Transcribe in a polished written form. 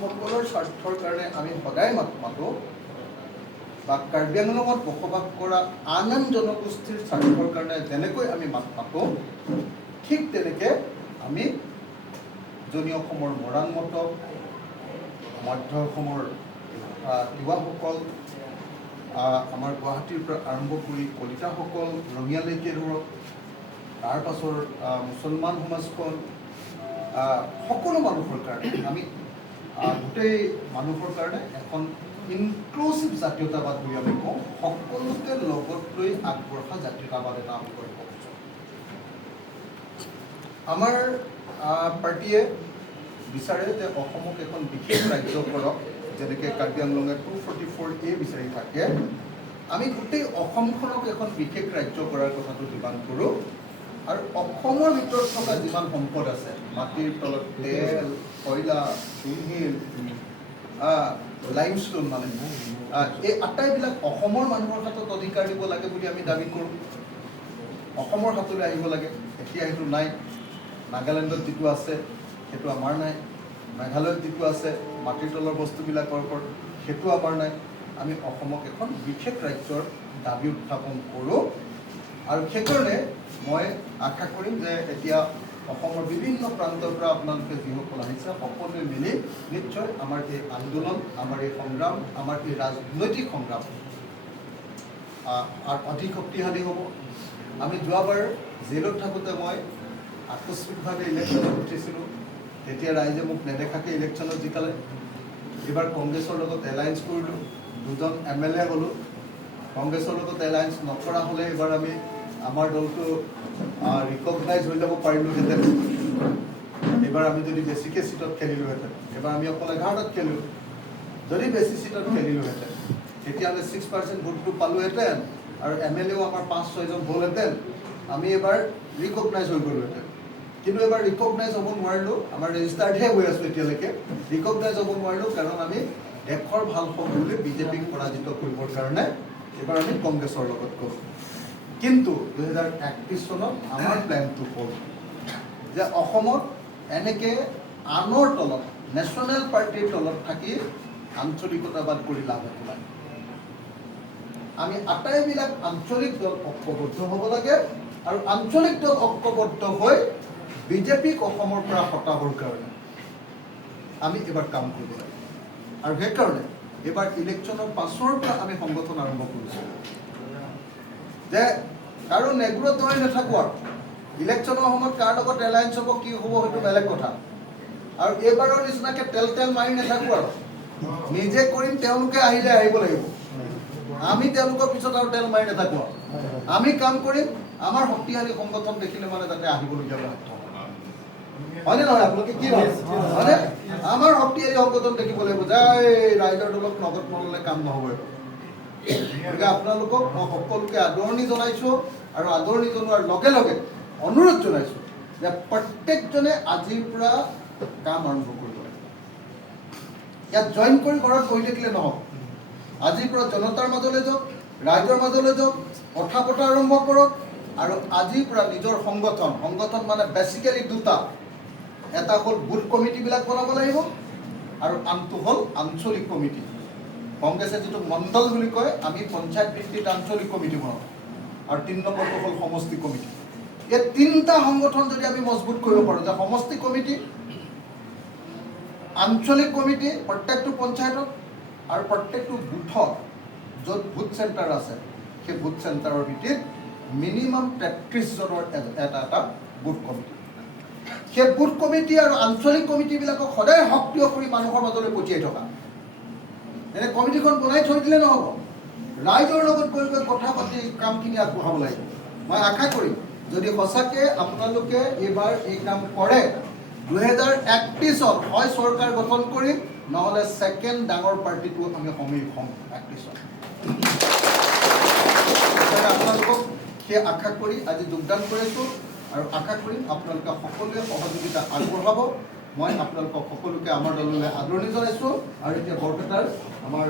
সকলৰ স্বাৰ্থৰ কাৰণে আমি সদায় মাত মাতোঁ বা কাৰ্বি আংলঙত বসবাস কৰা আন আন জনগোষ্ঠীৰ স্বাৰ্থৰ কাৰণে যেনেকৈ আমি মাত মাতোঁ ঠিক তেনেকৈ আমি উজনি অসমৰ মৰাণ মটক মধ্য অসমৰ তিৱাসকল আমাৰ গুৱাহাটীৰ পৰা আৰম্ভ কৰি কলিতাসকল ৰঙিয়ালৈকে ধৰক তাৰ পাছৰ মুছলমান সমাজখন সকলো মানুহৰ কাৰণে আমি গোটেই মানুহৰ কাৰণে এখন ইনক্লুচিভ জাতীয়তাবাদ বুলি আমি কওঁ সকলোকে লগত লৈ আগবঢ়া জাতীয়তাবাদ এটা আমি কৰিব খোজোঁ। আমাৰ পাৰ্টীয়ে বিচাৰে যে অসমক এখন বিশেষ ৰাজ্য কৰক, যেনেকৈ কাৰ্বি আংলঙে 244A বিচাৰি থাকে। আমি গোটেই অসমখনক এখন বিশেষ ৰাজ্য কৰাৰ কথাটো ডিমাণ্ড কৰোঁ আৰু অসমৰ ভিতৰত থকা যিমান সম্পদ আছে মাটিৰ তলত তেল কয়লা চূণশিল লাইমষ্টোন মানে এই আটাইবিলাক অসমৰ মানুহৰ হাতত অধিকাৰ দিব লাগে বুলি আমি দাবী কৰোঁ। অসমৰ হাতলৈ আহিব লাগে। এতিয়া সেইটো নাই। নাগালেণ্ডত যিটো আছে সেইটো আমাৰ নাই। মেঘালয়ত যিটো আছে মাটিৰ তলৰ বস্তুবিলাকৰ ওপৰত সেইটো আমাৰ নাই। আমি অসমক এখন বিশেষ ৰাজ্যৰ দাবী উত্থাপন কৰোঁ আৰু সেইকাৰণে মই আশা কৰিম যে এতিয়া অসমৰ বিভিন্ন প্ৰান্তৰ পৰা আপোনালোকে যিসকল আহিছে সকলোৱে মিলি নিশ্চয় আমাৰ এই আন্দোলন, আমাৰ এই সংগ্ৰাম, আমাৰ এই ৰাজনৈতিক সংগ্ৰাম অধিক শক্তিশালী হ'ব। আমি যোৱাবাৰ জেলত থাকোঁতে মই আকস্মিকভাৱে ইলেকশ্যনত উঠিছিলোঁ। তেতিয়া ৰাইজে মোক নেদেখাকৈ ইলেকশ্যনত জিকালে। এইবাৰ কংগ্ৰেছৰ লগত এলায়েন্স কৰিলোঁ, 2জন MLA হ'লোঁ। কংগ্ৰেছৰ লগত এলায়েন্স নকৰা হ'লে এইবাৰ আমি আমাৰ দলটো ৰিকগনাইজ হৈ যাব পাৰিলোঁহেঁতেন। এইবাৰ আমি যদি বেছিকৈ চিটত খেলিলোঁহেঁতেন, এইবাৰ আমি অকল 11টাত খেলিলোঁ। যদি বেছি চিটত খেলিলোঁহেঁতেন তেতিয়াহ'লে 6% ভোটটো পালোঁহেঁতেন আৰু MLAও আমাৰ 5-6জন হ'লহেঁতেন। আমি এইবাৰ ৰিকগনাইজ হৈ গ'লোহেঁতেন। কিন্তু এইবাৰ ৰিকগনাইজ হ'ব নোৱাৰিলোঁ। আমাৰ ৰেজিষ্টাৰ্ডহে হৈ আছোঁ এতিয়ালৈকে। ৰিকগনাইজ হ'ব নোৱাৰিলোঁ কাৰণ আমি দেশৰ ভাল হওক বুলি বিজেপিক পৰাজিত কৰিবৰ কাৰণে এইবাৰ আমি কংগ্ৰেছৰ লগত গ'লোঁ। কিন্তু 2031 চনত আমাৰ প্লেনটো হ'ল যে অসমত এনেকৈ আনৰ তলত নেশ্যনেল পাৰ্টিৰ তলত থাকি আঞ্চলিকতাবাদ কৰি লাভ একো নাই। আমি আটাইবিলাক আঞ্চলিক দল ঐক্যবদ্ধ হ'ব লাগে আৰু আঞ্চলিক দল ঐক্যবদ্ধ হৈ বিজেপিক অসমৰ পৰা হটাবৰ কাৰণে আমি এইবাৰ কাম কৰিব লাগে। আৰু সেইকাৰণে এইবাৰ ইলেকশ্যনৰ পাছৰ পৰা আমি সংগঠন আৰম্ভ কৰিছোঁ যে কাৰো নেগুৰত ধৰি নাথাকোঁ আৰু ইলেকশ্যনৰ সময়ত কাৰ লগত এলায়েন্স হ'ব কি হ'ব সেইটো বেলেগ কথা। আৰু এইবাৰৰ নিচিনাকৈ তেল মাৰি নাথাকোঁ আৰু নিজে কৰিম, তেওঁলোকে আহিলে আহিব লাগিব। আমি তেওঁলোকৰ পিছত আৰু তেল মাৰি নাথাকোঁ আৰু আমি কাম কৰিম। আমাৰ শক্তিশালী সংগঠন দেখিলে মানে তাতে আহিবলগীয়া বাধ্য হয়নে নহয়? আপোনালোকে কি ভাবে? হয়নে? আমাৰ শক্তিশালী সংগঠন দেখিব লাগিব যে ৰাইজৰ দলত নগদ নল'লে কাম নহ'ব। গতিকে আপোনালোকক মই সকলোকে আদৰণি জনাইছোঁ আৰু আদৰণি জনোৱাৰ লগে লগে অনুৰোধ জনাইছোঁ যে প্ৰত্যেকজনে আজিৰ পৰা কাম আৰম্ভ কৰিব লাগে। ইয়াত জইন কৰি ঘৰত বহি থাকিলে নহ'ব। আজিৰ পৰা জনতাৰ মাজলৈ যাওক, ৰাইজৰ মাজলৈ যাওক, কথা পতা আৰম্ভ কৰক আৰু আজিৰ পৰা নিজৰ সংগঠন মানে বেচিকেলি দুটা। এটা হ'ল বুথ কমিটিবিলাক বনাব লাগিব আৰু আনটো হ'ল আঞ্চলিক কমিটি। কংগ্ৰেছে যিটো মণ্ডল বুলি কয়, আমি পঞ্চায়ত ভিত্তিত আঞ্চলিক কমিটি বনাওঁ আৰু 3 নম্বৰটো হ'ল সমষ্টি কমিটি। এই 3টা সংগঠন যদি আমি মজবুত কৰিব পাৰোঁ যে সমষ্টি কমিটি, আঞ্চলিক কমিটি প্ৰত্যেকটো পঞ্চায়তত আৰু প্ৰত্যেকটো বুথত য'ত বুথ চেণ্টাৰ আছে সেই বুথ চেণ্টাৰৰ ভিত্তিত মিনিমাম 33জনৰ এটা বুথ কমিটি। সেই বুথ কমিটি আৰু আঞ্চলিক কমিটিবিলাকক সদায় সক্ৰিয় কৰি মানুহৰ মাজলৈ পঠিয়াই থকা। এনে কমিটিখন বনাই থৈ দিলে নহ'ব। ৰাইজৰ লগত গৈ কথা পাতি কামখিনি আগবঢ়াব লাগিব। মই আশা কৰিম যদি সঁচাকৈ আপোনালোকে এইবাৰ এই কাম কৰে, 2031ত হয় চৰকাৰ গঠন কৰিম, নহ'লে ছেকেণ্ড ডাঙৰ পাৰ্টিটো আমি সমীপ হ'ম 31ত। আপোনালোকক সেই আশা কৰি আজি যোগদান কৰিছোঁ আৰু আশা কৰিম আপোনালোকে সকলোৱে সহযোগিতা আগবঢ়াব। মই আপোনালোকক সকলোকে আমাৰ দললৈ আদৰণি জনাইছোঁ আৰু এতিয়া বৰপেটাৰ আমাৰ